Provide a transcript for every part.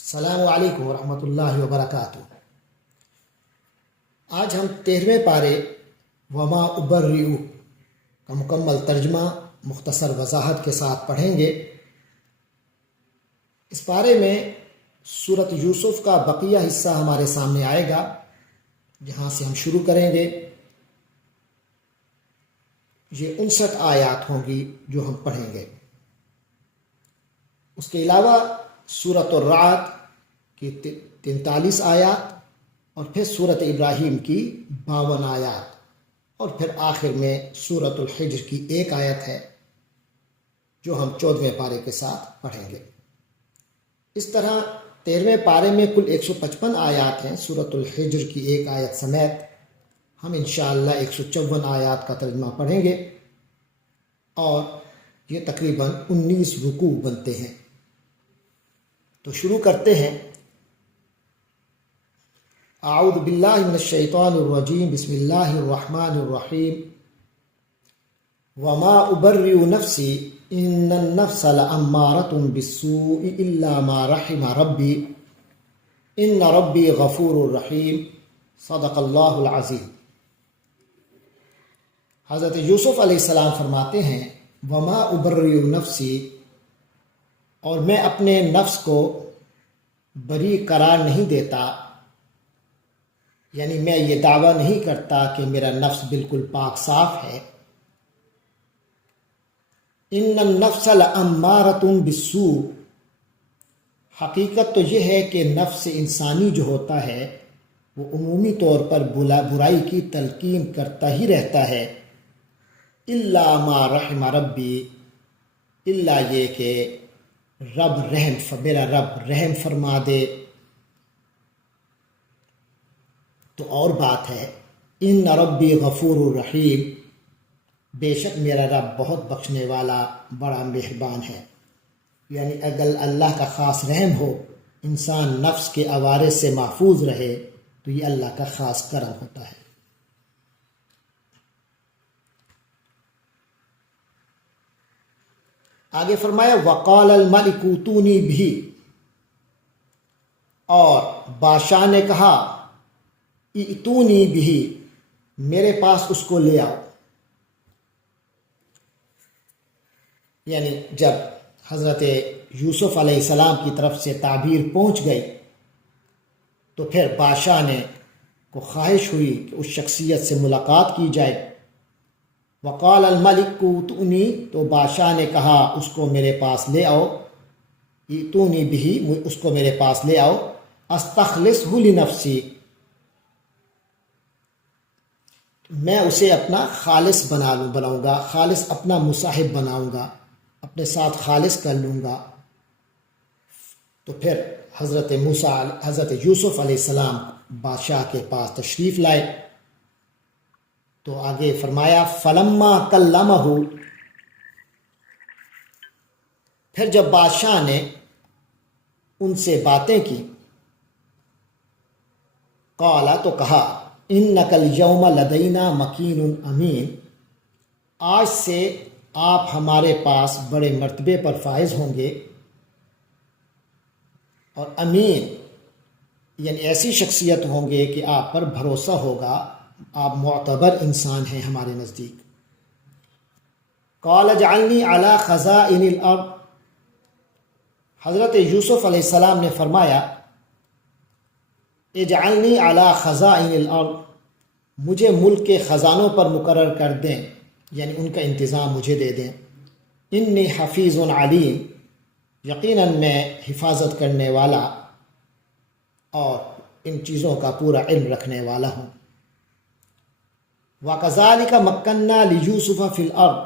السلام علیکم ورحمۃ اللہ وبرکاتہ۔ آج ہم 13ویں پارے وما ابرئ کا مکمل ترجمہ مختصر وضاحت کے ساتھ پڑھیں گے۔ اس پارے میں سورۃ یوسف کا بقیہ حصہ ہمارے سامنے آئے گا، جہاں سے ہم شروع کریں گے۔ یہ 59 آیات ہوں گی جو ہم پڑھیں گے۔ اس کے علاوہ سورۃ الرعد کی 43 آیات، اور پھر سورۃ ابراہیم کی 52 آیات، اور پھر آخر میں سورۃ الحجر کی 1 آیت ہے جو ہم 14ویں پارے کے ساتھ پڑھیں گے۔ اس طرح 13ویں پارے میں کل 155 آیات ہیں۔ سورۃ الحجر کی 1 آیت سمیت ہم انشاءاللہ 154 آیات کا ترجمہ پڑھیں گے، اور یہ تقریباً 19 رکوع بنتے ہیں۔ تو شروع کرتے ہیں۔ اعوذ باللہ من الشیطان الرجیم، بسم اللہ الرحمن الرحیم۔ وما ابرئ نفسی ان النفس لامارۃ بالسوء الا ما رحم ربی ان ربی غفور رحیم، صدق اللہ العظیم۔ حضرت یوسف علیہ السلام فرماتے ہیں، وما ابرئ نفسی، اور میں اپنے نفس کو بری قرار نہیں دیتا، یعنی میں یہ دعویٰ نہیں کرتا کہ میرا نفس بالکل پاک صاف ہے۔ ان النفس لامارۃ بالسوء، حقیقت تو یہ ہے کہ نفس انسانی جو ہوتا ہے وہ عمومی طور پر برائی کی تلقین کرتا ہی رہتا ہے، الا ما رحم ربی، الا یہ کہ میرا رب رحم فرما دے تو اور بات ہے۔ ان ربی غفور الرحیم، بے شک میرا رب بہت بخشنے والا بڑا مہربان ہے۔ یعنی اگر اللہ کا خاص رحم ہو، انسان نفس کے عوارض سے محفوظ رہے، تو یہ اللہ کا خاص کرم ہوتا ہے۔ آگے فرمایا، وقال الملک اوتونی بھی، اور بادشاہ نے کہا، ائتونی بھی، میرے پاس اس کو لے آؤ۔ یعنی جب حضرت یوسف علیہ السلام کی طرف سے تعبیر پہنچ گئی تو پھر بادشاہ نے کو خواہش ہوئی کہ اس شخصیت سے ملاقات کی جائے۔ وقال الملک اوتونی، تو بادشاہ نے کہا اس کو میرے پاس لے آؤ، ائتونی بھی، اس کو میرے پاس لے آؤ، استخلصہ لنفسی، میں اسے اپنا خالص بناؤں گا، خالص اپنا مصاحب بناؤں گا، اپنے ساتھ خالص کر لوں گا۔ تو پھر حضرت یوسف علیہ السلام بادشاہ کے پاس تشریف لائے۔ تو آگے فرمایا، فلما کلمہ، پھر جب بادشاہ نے ان سے باتیں کی، قال، تو کہا، انک الیوم لدینا مکین امین، آج سے آپ ہمارے پاس بڑے مرتبے پر فائز ہوں گے، اور امین یعنی ایسی شخصیت ہوں گے کہ آپ پر بھروسہ ہوگا، آپ معتبر انسان ہیں ہمارے نزدیک۔ قال اجعلنی علی خزائن الارض، حضرت یوسف علیہ السلام نے فرمایا، اجعلنی علی خزائن الارض، مجھے ملک کے خزانوں پر مقرر کر دیں، یعنی ان کا انتظام مجھے دے دیں۔ انی حفیظ علیم، یقیناً میں حفاظت کرنے والا اور ان چیزوں کا پورا علم رکھنے والا ہوں۔ وَكَذَلِكَ مَكَّنَّا لِيُوسُفَ فِي الْأَرْضِ،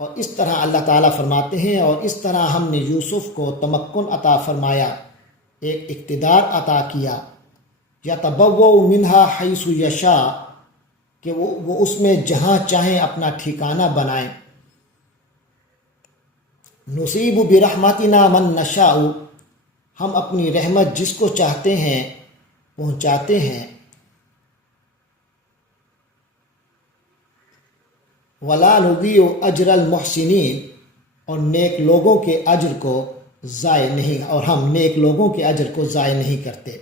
اور اس طرح اللہ تعالیٰ فرماتے ہیں، اور اس طرح ہم نے یوسف کو تمکن عطا فرمایا، ایک اقتدار عطا کیا، یتبوأ منها حیث یشاء، کہ وہ اس میں جہاں چاہیں اپنا ٹھکانہ بنائیں۔ نصیب برحمتنا من نشاء، ہم اپنی رحمت جس کو چاہتے ہیں پہنچاتے ہیں۔ ولا نضیع اجر المحسنین، اور نیک لوگوں کے اجر کو ضائع نہیں، اور ہم نیک لوگوں کے اجر کو ضائع نہیں کرتے۔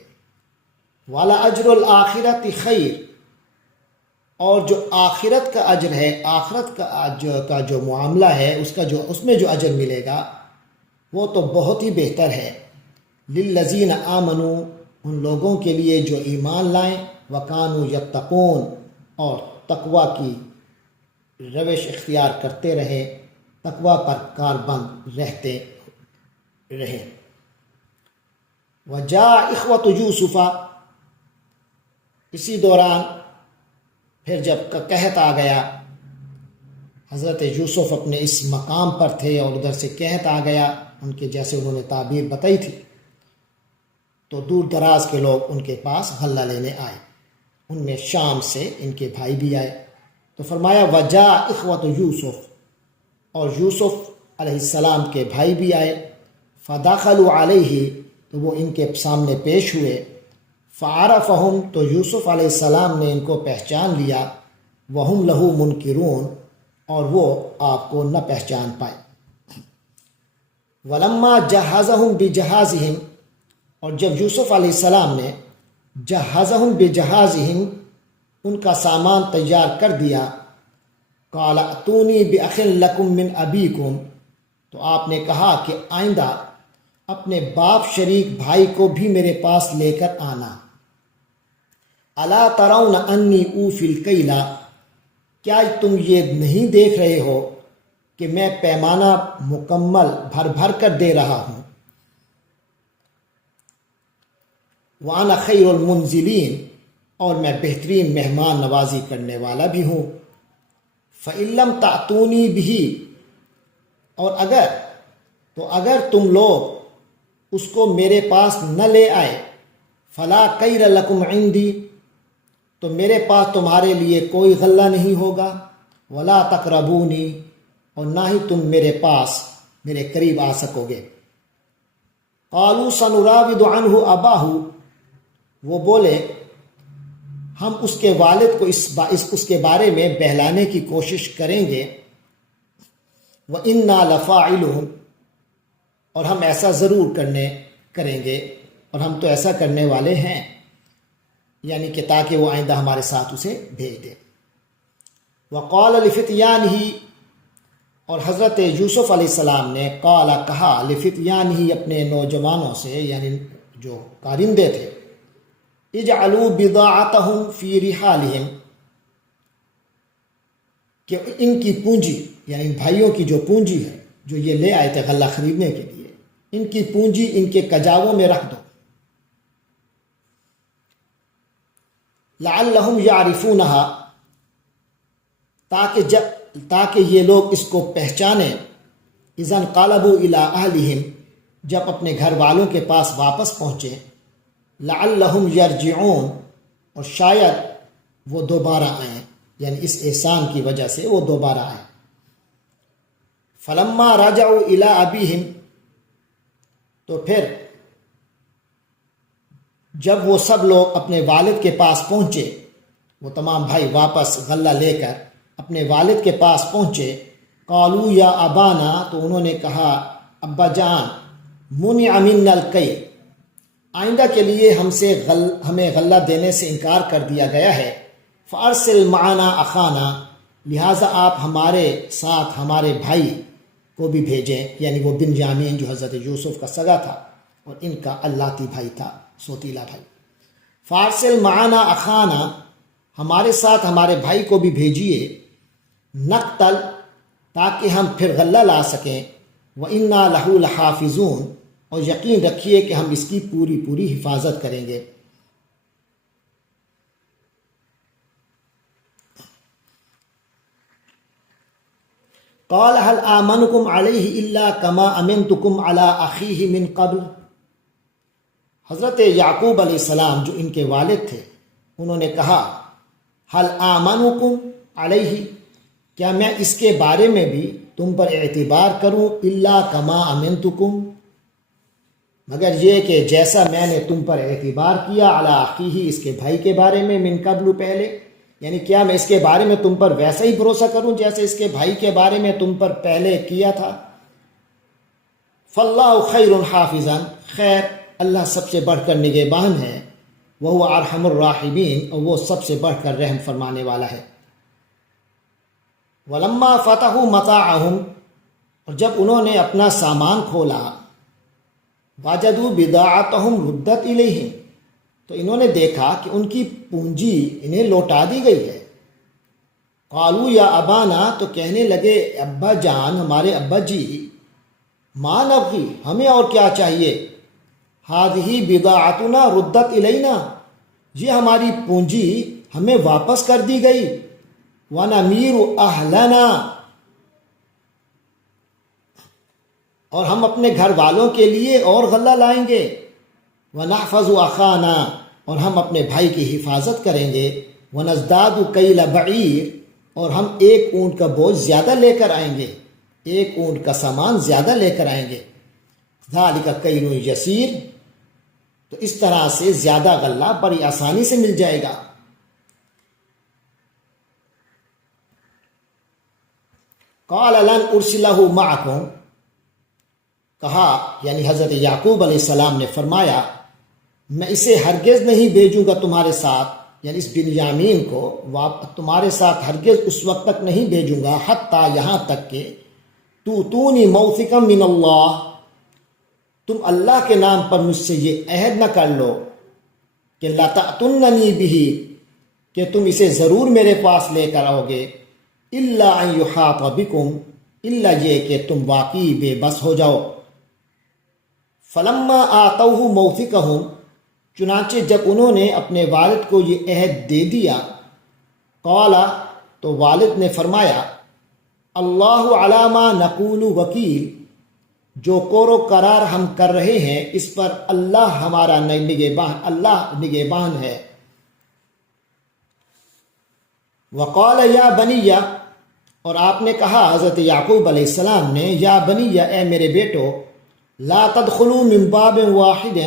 والا اجر الآخرت خیر، اور جو آخرت کا اجر ہے، آخرت کا جو معاملہ ہے، اس میں جو اجر ملے گا وہ تو بہت ہی بہتر ہے۔ للذین آمنوا، ان لوگوں کے لیے جو ایمان لائیں، وکانوا یتقون، اور تقوی کی روش اختیار کرتے رہیں، تقوی پر کاربند رہتے رہیں۔ وجاء اخوۃ یوسف، اسی دوران پھر جب قحط آ گیا، حضرت یوسف اپنے اس مقام پر تھے اور ادھر سے قحط آ گیا، ان کے جیسے انہوں نے تعبیر بتائی تھی، تو دور دراز کے لوگ ان کے پاس غلہ لینے آئے، ان میں شام سے ان کے بھائی بھی آئے۔ تو فرمایا وجاء اخوۃ یوسف، اور یوسف علیہ السلام کے بھائی بھی آئے، فدخلوا علیہ، تو وہ ان کے سامنے پیش ہوئے، فعرفہم، تو یوسف علیہ السلام نے ان کو پہچان لیا، وہم لہ منکرون، اور وہ آپ کو نہ پہچان پائے۔ ولما جہزہم بجہازہم، اور جب یوسف علیہ السلام نے جہزہم بجہازہم، ان کا سامان تیار کر دیا، قال اتونی باخ لکم من ابیکم، تو آپ نے کہا کہ آئندہ اپنے باپ شریک بھائی کو بھی میرے پاس لے کر آنا۔ الا ترون انی اوفی الکیل، کیا تم یہ نہیں دیکھ رہے ہو کہ میں پیمانہ مکمل بھر بھر کر دے رہا ہوں۔ وانا خیر المنزلین، اور میں بہترین مہمان نوازی کرنے والا بھی ہوں۔ فإن لم تأتونی بہ، اور اگر تم لوگ اس کو میرے پاس نہ لے آئے، فلا کیر لکم عندی، تو میرے پاس تمہارے لیے کوئی غلہ نہیں ہوگا، ولا تقربونی، اور نہ ہی تم میرے قریب آ سکو گے۔ قالوا سنراود عنہ اباہ، وہ بولے ہم اس کے والد کو اس کے بارے میں بہلانے کی کوشش کریں گے، وَإِنَّا لَفَاعِلُونَ، اور ہم ایسا ضرور کریں گے، اور ہم تو ایسا کرنے والے ہیں، یعنی کہ تاکہ وہ آئندہ ہمارے ساتھ اسے بھیج دے۔ وَقَالَ لِفِتْيَانِهِ، اور حضرت یوسف علیہ السلام نے قال کہا، لِفِتْيَانِهِ، اپنے نوجوانوں سے، یعنی جو کارندے تھے، اجعلوا بضاعتهم فی رحالہم، کہ ان کی پونجی، یعنی ان بھائیوں کی جو پونجی ہے، جو یہ لے آئے تھے غلہ خریدنے کے لیے، ان کی پونجی ان کے کجاووں میں رکھ دو، لعلہم یعرفونہا، تاکہ یہ لوگ اس کو پہچانیں، اذا انقلبوا الی اہلہم، جب اپنے گھر والوں کے پاس واپس پہنچے، لعلہم یرجعون، اور شاید وہ دوبارہ آئیں، یعنی اس احسان کی وجہ سے وہ دوبارہ آئیں۔ فلما رجعوا الی ابیہم، تو پھر جب وہ سب لوگ اپنے والد کے پاس پہنچے، وہ تمام بھائی واپس غلہ لے کر اپنے والد کے پاس پہنچے، قالوا یا ابانا، تو انہوں نے کہا ابا جان، منع منا الکیل، آئندہ کے لیے ہمیں غلہ دینے سے انکار کر دیا گیا ہے، فارسل معنا اخانا، لہٰذا آپ ہمارے ساتھ ہمارے بھائی کو بھی بھیجیں، یعنی وہ بنیامین جو حضرت یوسف کا سگا تھا اور ان کا اللاتی بھائی تھا، سوتیلا بھائی۔ فارسل معنا اخانا، ہمارے ساتھ ہمارے بھائی کو بھی بھیجیے، نقتل، تاکہ ہم پھر غلہ لا سکیں، وَإِنَّا لَهُ لَحَافِظُونَ، اور یقین رکھیے کہ ہم اس کی پوری پوری حفاظت کریں گے۔ قال هل آمنكم عليه الا كما امنتكم على اخيه من قبل، حضرت یعقوب علیہ السلام جو ان کے والد تھے، انہوں نے کہا هل آمنكم علیہ، کیا میں اس کے بارے میں بھی تم پر اعتبار کروں، الا كما امنتكم، مگر یہ کہ جیسا میں نے تم پر اعتبار کیا، علی اخیہ، اس کے بھائی کے بارے میں، من قبل، پہلے، یعنی کیا میں اس کے بارے میں تم پر ویسا ہی بھروسہ کروں جیسے اس کے بھائی کے بارے میں تم پر پہلے کیا تھا۔ فاللہ خیر حافظا، خیر اللہ سب سے بڑھ کر نگہبان ہے، وہو ارحم الراحمین، اور وہ سب سے بڑھ کر رحم فرمانے والا ہے۔ ولما فتحوا متاعهم، اور جب انہوں نے اپنا سامان کھولا، وجدوا بضاعتهم ردت الیہم، تو انہوں نے دیکھا کہ ان کی پونجی انہیں لوٹا دی گئی ہے۔ قالوا یا ابانا، تو کہنے لگے ابا جان، ہمارے ابا جی، ما نبغی، ہمیں اور کیا چاہیے، ہذہ بضاعتنا ردت الینا، یہ ہماری پونجی ہمیں واپس کر دی گئی، ونمیر اہلنا، اور ہم اپنے گھر والوں کے لیے اور غلہ لائیں گے، ونحفظ اخانا، اور ہم اپنے بھائی کی حفاظت کریں گے، ونزداد کیل بعیر، اور ہم ایک اونٹ کا بوجھ زیادہ لے کر آئیں گے، ایک اونٹ کا سامان زیادہ لے کر آئیں گے۔ ذالک کیل یسیر، تو اس طرح سے زیادہ غلہ بڑی آسانی سے مل جائے گا۔ قال لن ارسلہ معکم، کہا یعنی حضرت یعقوب علیہ السلام نے فرمایا میں اسے ہرگز نہیں بھیجوں گا تمہارے ساتھ، یعنی اس بنیامین کو تمہارے ساتھ ہرگز اس وقت تک نہیں بھیجوں گا، حتیٰ یہاں تک کہ توتونی موثقا من اللہ، تم اللہ کے نام پر مجھ سے یہ عہد نہ کر لو کہ لتأتوننی بہ، کہ تم اسے ضرور میرے پاس لے کر آؤ گے، الا ان یحاط بکم، الا یہ کہ تم واقعی بے بس ہو جاؤ۔ فلما آتوہ موثقہم، چنانچہ جب انہوں نے اپنے والد کو یہ عہد دے دیا، قال، تو والد نے فرمایا، اللہ علی ما نقول وکیل، جو قور و قرار ہم کر رہے ہیں اس پر اللہ ہمارا نگہبان ہے۔ وقال یا بنی، اور آپ نے کہا حضرت یعقوب علیہ السلام نے، یا بنی، اے میرے بیٹو، لا تدخلوا من باب واحد،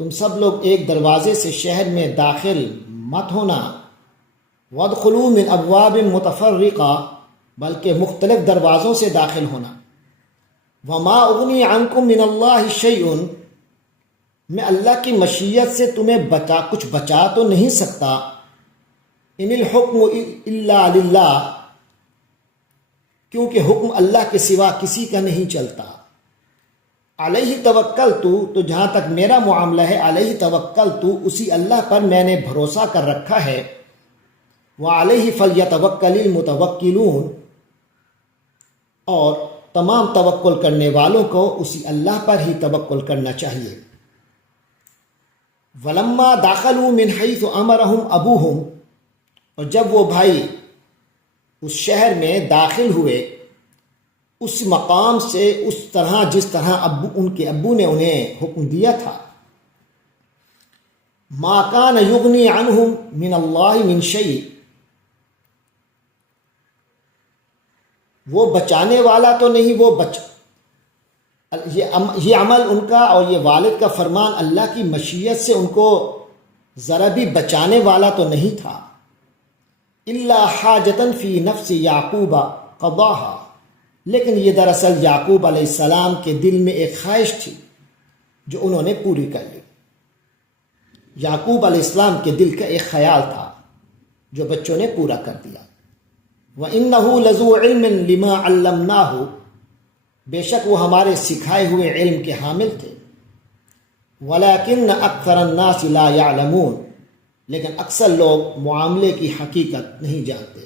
تم سب لوگ ایک دروازے سے شہر میں داخل مت ہونا، وادخلوا من ابواب متفرقہ، بلکہ مختلف دروازوں سے داخل ہونا۔ وما اغنی عنکم من اللہ شیء، میں اللہ کی مشیت سے تمہیں کچھ بچا تو نہیں سکتا، ان الحکم الا للہ، کیونکہ حکم اللہ کے سوا کسی کا نہیں چلتا۔ علیہ توکلت، تو جہاں تک میرا معاملہ ہے، علیہ توکلت، اسی اللہ پر میں نے بھروسہ کر رکھا ہے، وعلیہ فلیتوکل المتوکلون، اور تمام توکل کرنے والوں کو اسی اللہ پر ہی توکل کرنا چاہیے۔ ولما دخلوا من حیث امرهم ابوہم، اور جب وہ بھائی اس شہر میں داخل ہوئے اس مقام سے، اس طرح جس طرح ان کے ابو نے انہیں حکم دیا تھا، ما کان یغنی عنہم من اللہ من شیء، وہ بچانے والا تو نہیں، یہ عمل ان کا اور یہ والد کا فرمان اللہ کی مشیت سے ان کو ذرا بھی بچانے والا تو نہیں تھا، الا حاجتاً فی نفس یعقوب قضاہا، لیکن یہ دراصل یعقوب علیہ السلام کے دل میں ایک خواہش تھی جو انہوں نے پوری کر لی۔ یعقوب علیہ السلام کے دل کا ایک خیال تھا جو بچوں نے پورا کر دیا۔ وَإِنَّهُ لَذُو عِلْمٍ لِمَا عَلَّمْنَاهُ، بے شک وہ ہمارے سکھائے ہوئے علم کے حامل تھے، وَلَكِنَّ أَكْثَرَ النَّاسِ لَا يَعْلَمُونَ، لیکن اکثر لوگ معاملے کی حقیقت نہیں جانتے۔